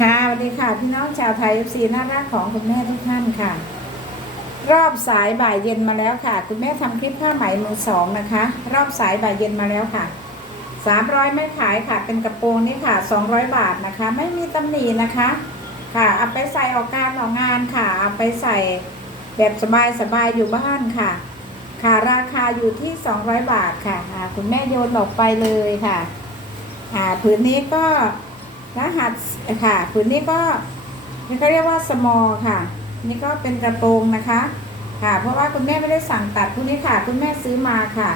ค่ะสวัสดีค่ะ พี่น้องชาวไทยเอฟซีน่ารักของคุณแม่ทุกท่านค่ะ รอบสายบ่ายเย็นมาแล้วค่ะ คุณแม่ทำคลิปผ้าไหมมือสองนะคะ รอบสายบ่ายเย็นมาแล้วค่ะสามร้อยไม่ขายค่ะ เป็นกระโปรงนี่ค่ะสองร้อยบาทนะคะ ไม่มีตำหนินะคะ ค่ะเอาไปใส่ออกการออกงานค่ะเอาไปใส่แบบสบายสบายอยู่บ้านค่ะ ค่ะราคาอยู่ที่200บาทค่ะคุณแม่โยนออกไปเลยค่ะ อ่าผืนนี้ก็ รหัสค่ะผืนนี้ก็นี่เขาเรียกว่า small ค่ะ นี่ก็เป็นกระโปรงนะคะ ค่ะ เพราะว่าคุณแม่ไม่ได้สั่งตัดพวกนี้ค่ะ คุณแม่ซื้อมาค่ะ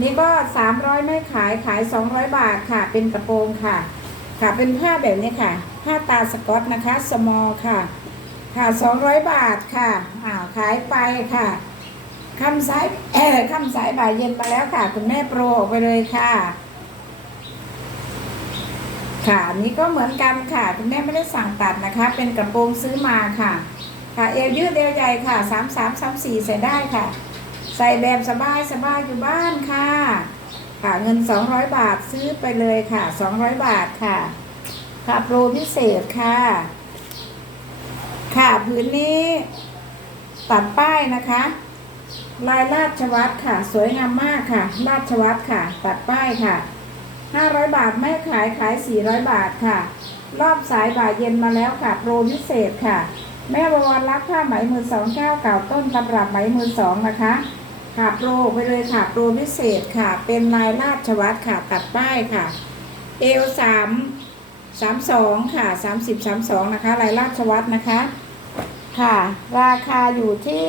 นี่ก็300ไม่ขายขาย200บาทค่ะ เป็นกระโปรงค่ะ ค่ะเป็นผ้าแบบนี้ค่ะผ้าตาสกอตนะคะ small ค่ะ ค่ะ200บาทค่ะอ้าวขายไปค่ะคำสายเออคำสายบ่ายเย็นมาแล้วค่ะ คุณแม่โปรออกไปเลยค่ะ ค่ะอันนี้ก็เหมือนกันค่ะคุณแม่ไม่ได้สั่งตัดนะคะ เป็นกระโปรงซื้อมาค่ะ ค่ะเอวยืดเอวใหญ่ค่ะสามสามสามสี่ใส่ได้ค่ะ ใส่แบบสบายสบายอยู่บ้านค่ะ ค่ะเงิน200บาทซื้อไปเลยค่ะ200บาทค่ะ ค่ะโปรพิเศษค่ะ ค่ะพื้นนี้ตัดป้ายนะคะ ลายราชวัตรค่ะ สวยงามมากค่ะ ราชวัตรค่ะ ตัดป้ายค่ะ 500 บาทไม่ขายขาย 400 บาทค่ะ รอบสายบ่ายเย็นมาแล้วค่ะ โปรพิเศษค่ะ แม่บวรรักผ้าไหมมือสองแก้วเก่าต้นตำรับไหมมือสองนะคะค่ะโปรไปเลยค่ะโปรพิเศษค่ะ เป็นลายราชวัตรค่ะตัดป้ายค่ะ เอลสามสามสองค่ะสามสิบสามสองนะคะลายราชวัตรนะคะ ค่ะ ราคาอยู่ที่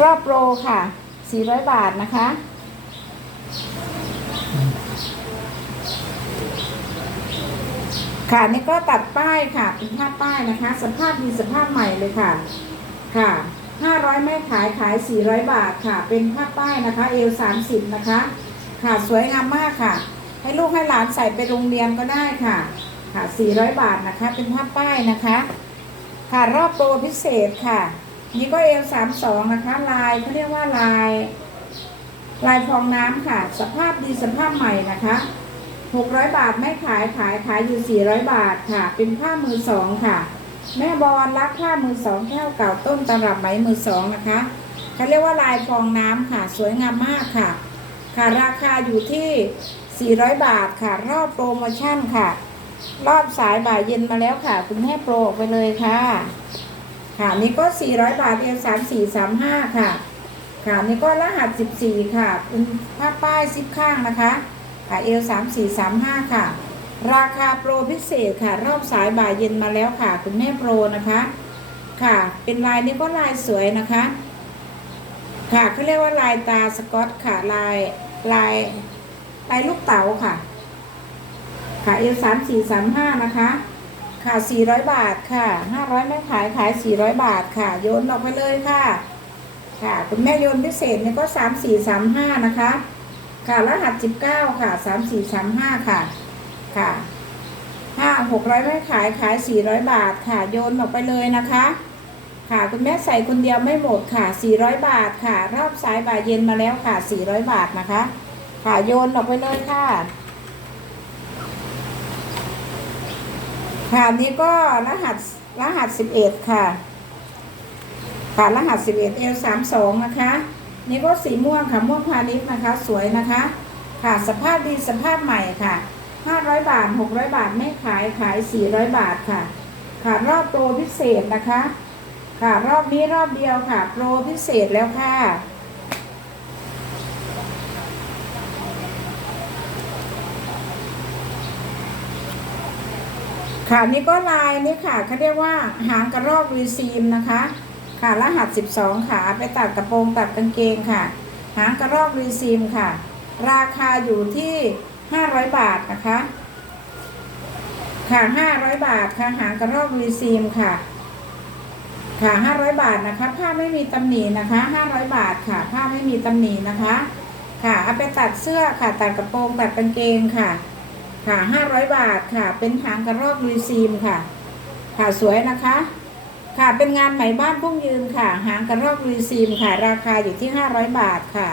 รอบโปรค่ะ400บาทนะคะ ค่ะนี่ก็ตัดป้ายค่ะเป็นภาพป้ายนะคะสภาพดีสภาพใหม่เลยค่ะ ค่ะ500ไม่ขายขาย400บาทค่ะ เป็นภาพป้ายนะคะ เอล30นะคะ ค่ะสวยงามมากค่ะ ให้ลูกให้หลานใส่ไปโรงเรียนก็ได้ค่ะ ค่ะ400บาทนะคะ เป็นภาพป้ายนะคะ ค่ะรอบโปรพิเศษค่ะ นี่ก็เอล32นะคะ ลายเขาเรียกว่าลาย ลายฟองน้ำค่ะ สภาพดีสภาพใหม่นะคะ 600 บาทไม่ขายขายขายอยู่ 400 บาทค่ะ เป็นผ้ามือสองค่ะ แม่บอลรักผ้ามือสองแก้วเก่าต้นตำรับไหมมือสองนะคะเขาเรียกว่าลายฟองน้ำค่ะสวยงามมากค่ะ ค่ะราคาอยู่ที่ 400 บาทค่ะ รอบโปรโมชั่นค่ะ รอบสายบ่ายเย็นมาแล้วค่ะ คุณแม่โปรออกไปเลยค่ะ ค่ะนี่ก็ 400 บาทเอล3 4 3 5ค่ะ ค่ะนี่ก็รหัส 14 ค่ะเป็นผ้าป้ายซิปข้างนะคะ ค่ะเอล3 4 3 5ค่ะ ราคาโปรพิเศษค่ะ รอบสายบ่ายเย็นมาแล้วค่ะ คุณแม่โปรนะคะค่ะ เป็นลายนี้ก็ลายสวยนะคะ ค่ะเขาเรียกว่าลายตาสกอตค่ะลายลายลายลูกเต๋าค่ะ ค่ะเอลสามสี่สามห้านะคะค่ะสี่ร้อยบาทค่ะห้าร้อยไม่ขายขายสี่ร้อยบาทค่ะ โยนออกไปเลยค่ะ ค่ะ คุณแม่โยนพิเศษนี่ก็สามสี่สามห้านะคะ ค่ะรหัสสิบเก้าค่ะสามสี่สามห้าค่ะ ค่ะห้าหกร้อยไม่ขายขายสี่ร้อยบาทค่ะโยนออกไปเลยนะคะ ค่ะคุณแม่ใส่คนเดียวไม่หมดค่ะ400บาทค่ะ รอบสายบ่ายเย็นมาแล้วค่ะ400บาทนะคะ ค่ะโยนออกไปเลยค่ะ ค่ะนี่ก็รหัสรหัส11ค่ะ ค่ะรหัส11 L 32นะคะ นี่ก็สีม่วงค่ะม่วงพาณิชย์นะคะ สวยนะคะ ค่ะสภาพดีสภาพใหม่ค่ะ 500 บาท 600 บาทไม่ขายขาย 400 บาทค่ะ ค่ะรอบโปรพิเศษนะคะ ค่ะรอบนี้รอบเดียวค่ะ โปรพิเศษแล้วค่ะค่ะนี่ก็ลายนี่ค่ะเขาเรียกว่าหางกระรอกรีซีมนะคะ ค่ะ รหัส 12 ค่ะ ไปตัดกระโปรงตัดกางเกงค่ะ หางกระรอกรีซีมค่ะ ราคาอยู่ที่ 500 บาทนะคะ ค่ะ 500 บาทค่ะ หางกระรอกรีซีมค่ะ ค่ะ 500 บาทนะคะ ผ้าไม่มีตำหนินะคะ 500 บาทค่ะ ผ้าไม่มีตำหนินะคะ ค่ะ เอาไปตัดเสื้อค่ะ ตัดกระโปรงตัดกางเกงค่ะ ค่ะ 500 บาทค่ะ เป็นหางกระรอกรีซีมค่ะ ค่ะ สวยนะคะ ค่ะเป็นงานไหมบ้านพุ่งยืนค่ะ หางกระรอกรีซีมค่ะ ราคาอยู่ที่ห้าร้อยบาทค่ะ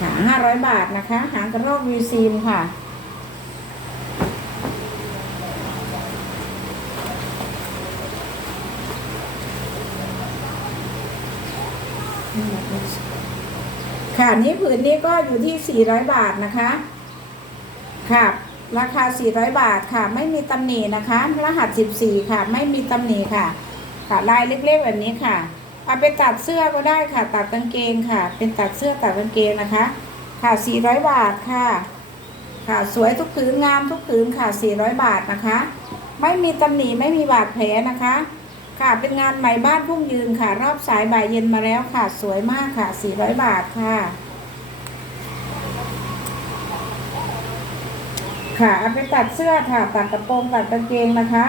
ค่ร้อยบาทนะคะ หางกระรอกรีซีมค่ะค่ะนี้ผืนนี้ก็อยู่ที่สี่ร้อยบาทนะคะ ค่ะ ราคา 400 บาทค่ะ ไม่มีตำหนินะคะ รหัส 14 ค่ะ ไม่มีตำหนิค่ะ ค่ะลายเล็กๆแบบนี้ค่ะ เอาไปตัดเสื้อก็ได้ค่ะ ตัดกางเกงค่ะ เป็นตัดเสื้อตัดกางเกงนะคะ ค่ะ 400 บาทค่ะ ค่ะสวยทุกผืนงามทุกผืนค่ะ 400 บาทนะคะ ไม่มีตำหนิไม่มีบาดแผลนะคะ ค่ะเป็นงานใหม่บ้านพุ่งยืนค่ะ รอบสายบ่ายเย็นมาแล้วค่ะ สวยมากค่ะ 400 บาทค่ะ ค่ะเอาไปตัดเสื้อค่ะตัดกระโปรงตัดกางเกงนะคะ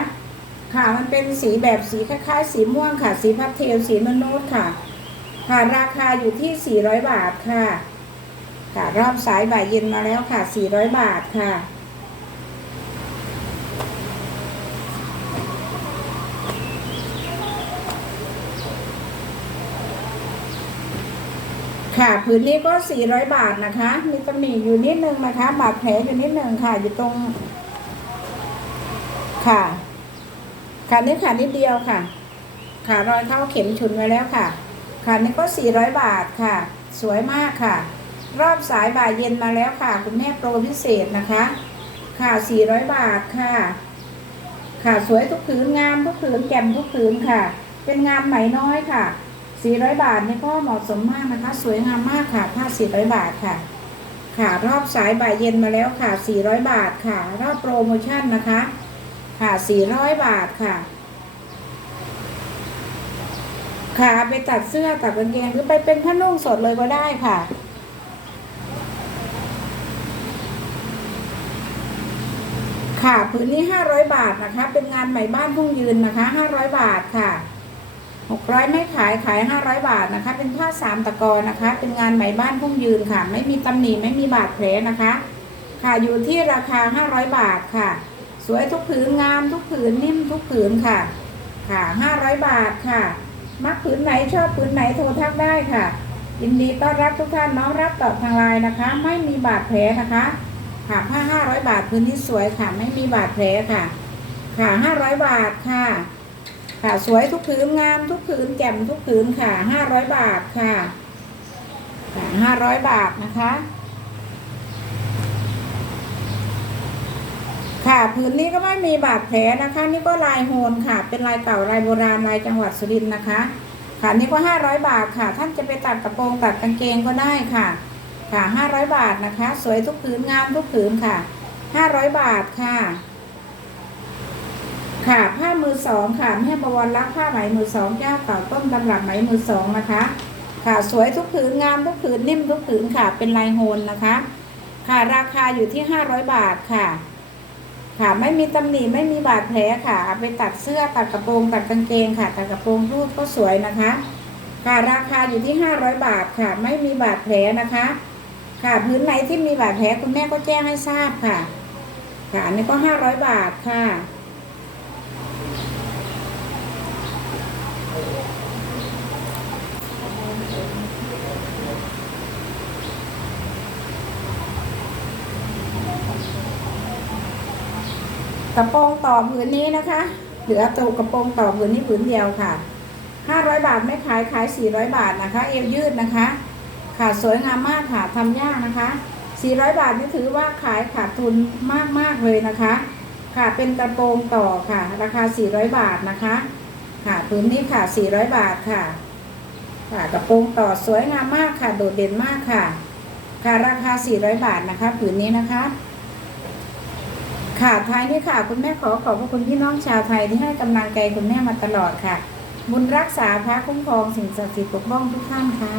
ค่ะมันเป็นสีแบบสีคล้ายๆ สีม่วงค่ะ สีพับเทลสีนนูดค่ะ ค่ะราคาอยู่ที่ 400 บาทค่ะ ค่ะรอบสายบ่ายเย็นมาแล้วค่ะ 400 บาทค่ะ ค่ะผืนนี้ก็ 400 บาทนะคะ มีตำหนิอยู่นิดนึงนะคะบาดแผลอยู่นิดนึงค่ะ อยู่ตรง ค่ะค่ะนี่ค่ะนิดเดียวค่ะ ค่ะรอยเข้าเข็มฉุนไว้แล้วค่ะ ค่ะนี่ก็ 400 บาทค่ะ สวยมากค่ะ รอบสายบ่ายเย็นมาแล้วค่ะ คุณแม่โปรพิเศษนะคะ ค่ะ 400 บาทค่ะ ค่ะสวยทุกผืนงามทุกผืนแจ่มทุกผืนค่ะ เป็นงามไหมน้อยค่ะ 400 บาทนี่ก็เหมาะสมมากนะคะ สวยงามมากค่ะ ผ้า 400 บาทค่ะ ค่ะ รอบสายบ่ายเย็นมาแล้วค่ะ 400 บาทค่ะ รอบโปรโมชั่นนะคะ ค่ะ 400 บาทค่ะ ค่ะ ไปตัดเสื้อตัดกางเกงหรือไปเป็นผ้านุ่งสดเลยก็ได้ค่ะค่ะผืนนี้ 500 บาทนะคะ เป็นงานใหม่บ้านทุ่งยืนนะคะ 500 บาทค่ะ 600 ไม่ขายขาย 500 บาทนะคะ เป็นผ้าสามตะกอนนะคะ เป็นงานใหมบ้านทุ่งยืนค่ะ ไม่มีตำหนิไม่มีบาดแผลนะคะ ค่ะอยู่ที่ราคา 500 บาทค่ะ สวยทุกผืนงามทุกผืนนิ่มทุกผืนค่ะ ค่ะ 500 บาทค่ะ มักผืนไหนชอบผืนไหนโทรทักได้ค่ะ ยินดีต้อนรับทุกท่านน้องรับตอบทางไลน์นะคะ ไม่มีบาดแผลนะคะค่ะผ้า 500 บาทพื้นที่สวยค่ะ ไม่มีบาดแผลค่ะ ค่ะ 500 บาทค่ะ ค่ะสวยทุกผืนงามทุกผืนแจ่มทุกผืนค่ะ500บาทค่ะค่ะ500บาทนะคะ ค่ะผืนนี้ก็ไม่มีบาดแผลนะคะ นี่ก็ลายโฮนค่ะ เป็นลายเก่าลายโบราณลายจังหวัดสุรินทร์นะคะ ค่ะนี่ก็500บาทค่ะ ท่านจะไปตัดกระโปรงตัดกางเกงก็ได้ค่ะ ค่ะ500บาทนะคะ สวยทุกผืนงามทุกผืนค่ะ500บาทค่ะ ค่ะ ผ้ามือสองค่ะแม่บวรรักผ้าไหมมือสองเจ้าเก่าต้นตำรับไหมมือสองนะคะ ค่ะสวยทุกผืนงามทุกผืนนิ่มทุกผืนค่ะ เป็นลายโฮนนะคะ ค่ะราคาอยู่ที่500บาทค่ะ ค่ะไม่มีตำหนิไม่มีบาดแผลค่ะเอาไปตัดเสื้อตัดกระโปรงตัดกางเกงค่ะตัดกระโปรงรูดก็สวยนะคะ ค่ะราคาอยู่ที่500บาทค่ะ ไม่มีบาดแผลนะคะค่ะพื้นไหนที่มีบาดแผลคุณแม่ก็แจ้งให้ทราบค่ะค่ะอันนี้ก็500บาทค่ะ กระโปรงต่อผืนนี้นะคะ เหลือตัวกระโปรงต่อผืนนี้ผืนเดียวค่ะ 500 บาทไม่ขายขาย 400 บาทนะคะ เอวยืดนะคะค่ะสวยงามมากค่ะทำยากนะคะ 400 บาทนี่ถือว่าขายขาดทุนมากมากเลยนะคะ ค่ะเป็นกระโปรงต่อค่ะ ราคา 400 บาทนะคะ ค่ะผืนนี้ค่ะ 400 บาทค่ะ ค่ะกระโปรงต่อสวยงามมากค่ะ โดดเด่นมากค่ะ ค่ะราคา 400 บาทนะคะ ผืนนี้นะคะ ค่ะท้ายนี้ค่ะ คุณแม่ขอขอบพระคุณพี่น้องชาวไทยที่ให้กำลังใจคุณแม่มาตลอดค่ะ บุญรักษาพระคุ้มครองสิ่งศักดิ์สิทธิ์ปกป้องทุกท่านค่ะ